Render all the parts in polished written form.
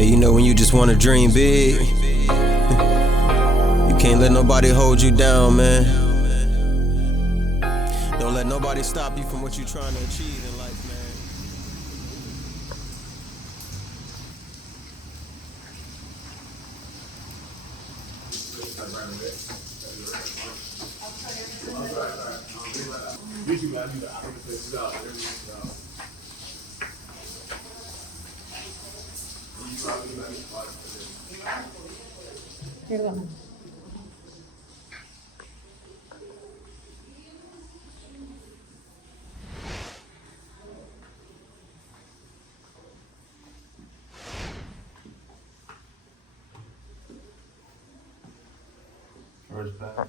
Hey, you know when you just wanna dream big, you can't let nobody hold you down, man. Don't let nobody stop you from what you're trying to achieve in life, man. Perdón. First back.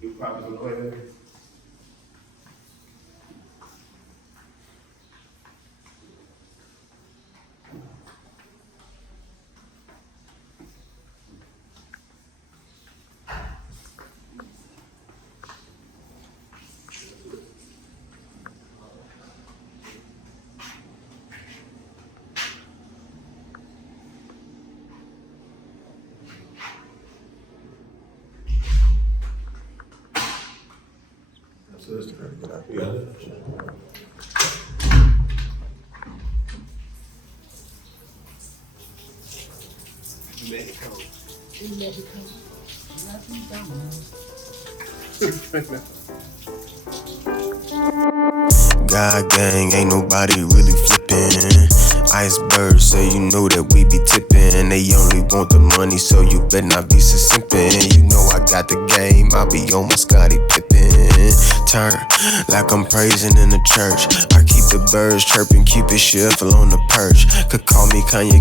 You probably gonna go ahead. God gang, ain't nobody really flippin'. Iceberg say you know that we be tippin'. They only want the money, so you better not be so simpin'. You know I got the game, I be on my Scottie Pippen. Turn like I'm praising in the church. I keep the birds chirping, keep it shuffle on the perch. Could call me Kanye